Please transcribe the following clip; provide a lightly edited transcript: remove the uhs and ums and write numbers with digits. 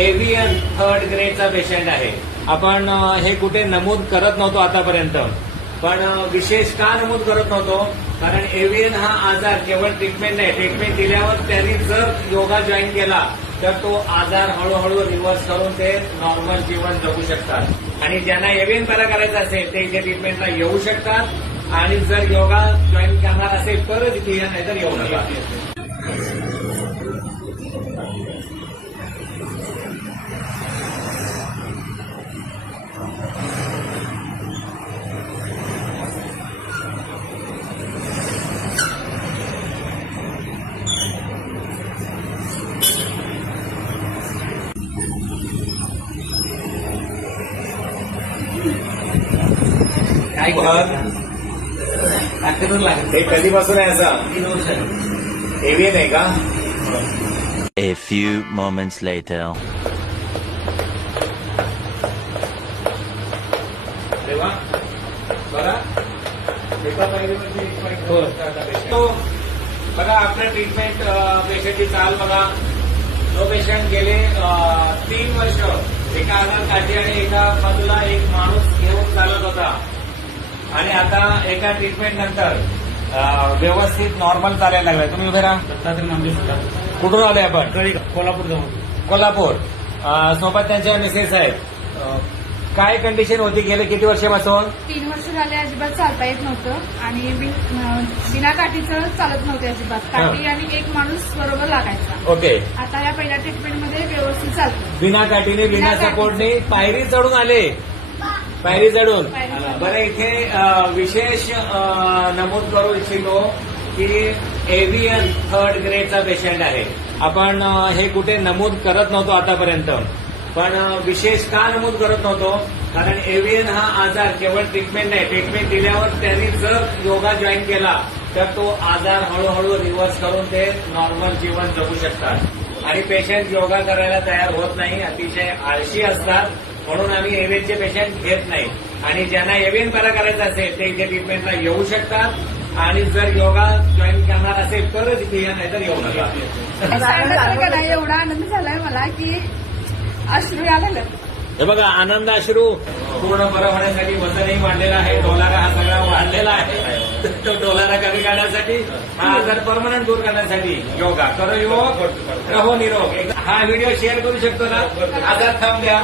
एव्हियन 3rd ग्रेडचा patient आहे. आपण हे कुठे नमूद करत नव्हतो आतापर्यंत, पण विशेष का नमूद करत नव्हतो, कारण एव्हियन हा आजार केवळ ट्रीटमेंट नाही, ट्रीटमेंट दिल्यावर त्यांनी जर योगा जॉईन केला तर तो आजार हळूहळू रिव्हर्स करून ते नॉर्मल जीवन जगू शकतात. आणि ज्यांना एव्हियन बरा करायचा असेल ते इथे ट्रीटमेंटला येऊ शकतात. आणि जर योगा जॉईन करणार असेल तरच इथे या, नाहीतर येऊ नका. काय हे कधीपासून आहे असं? 3 वर्ष. एव्हियन आहे का? A few moments later. तेव्हा बघा बघा आपलं ट्रीटमेंट पेशंटची चाल बघा. तो पेशंट गेले 3 वर्ष एका हातात काठी आणि एका बाजूला एक माणूस घेऊन चालत होता. आणि आता एका ट्रीटमेंट नंतर व्यवस्थित नॉर्मल चालायला लागलाय. तुम्ही उभे राहा. कुठून आलोय आपण? कोल्हापूर जाऊन. कोल्हापूर. सोबत त्यांच्या मिसेस आहेत. काय कंडिशन होती गेले किती वर्षापासून? 3 वर्ष झाले. अजिबात चालता येत नव्हतं आणि बिना काठीचं चालत नव्हते अजिबात. काठी आणि एक माणूस बरोबर लागायचा. ओके. आता या पहिल्या ट्रीटमेंटमध्ये व्यवस्थित चालतं. बिना काठीने बिना सपोर्टने पायरी चढून आले. पायरी चढून. बरं, इथे विशेष नमूद करू इच्छितो की एव्हियन 3rd ग्रेडचा पेशंट आहे. आपण हे कुठे नमूद करत नव्हतो आतापर्यंत, पण विशेष का नमूद करत नव्हतो, कारण एव्हियन हा आजार केवळ ट्रीटमेंट नाही, ट्रीटमेंट दिल्यावर त्यांनी जर योगा जॉईन केला तर तो आजार हळूहळू रिव्हर्स करून ते नॉर्मल जीवन जगू शकतात. आणि पेशंट योगा करायला तयार होत नाही, अतिशय आळशी असतात. म्हणून आम्ही एव्हियनचे पेशंट घेत नाही. आणि ज्यांना एव्हियन बरा करायचा असेल ते इथे ट्रीटमेंटला येऊ शकतात. आणि जर योगा जॉईन करणार असेल तरच इथे या, नाहीतर येऊ नका. एवढा आनंद झालाय मला की अश्रू आलेलं. हे बघा, आनंद अश्रू पूर्ण बरं होण्यासाठी वजनही वाढलेला आहे. डोलारा हा सगळा वाढलेला आहे. तो डोलारा कमी करण्यासाठी, हा आजार परमनंट दूर करण्यासाठी योगा करो योग रहो निरोग. हा व्हिडिओ शेअर करू शकतो ना? आजार थांब द्या.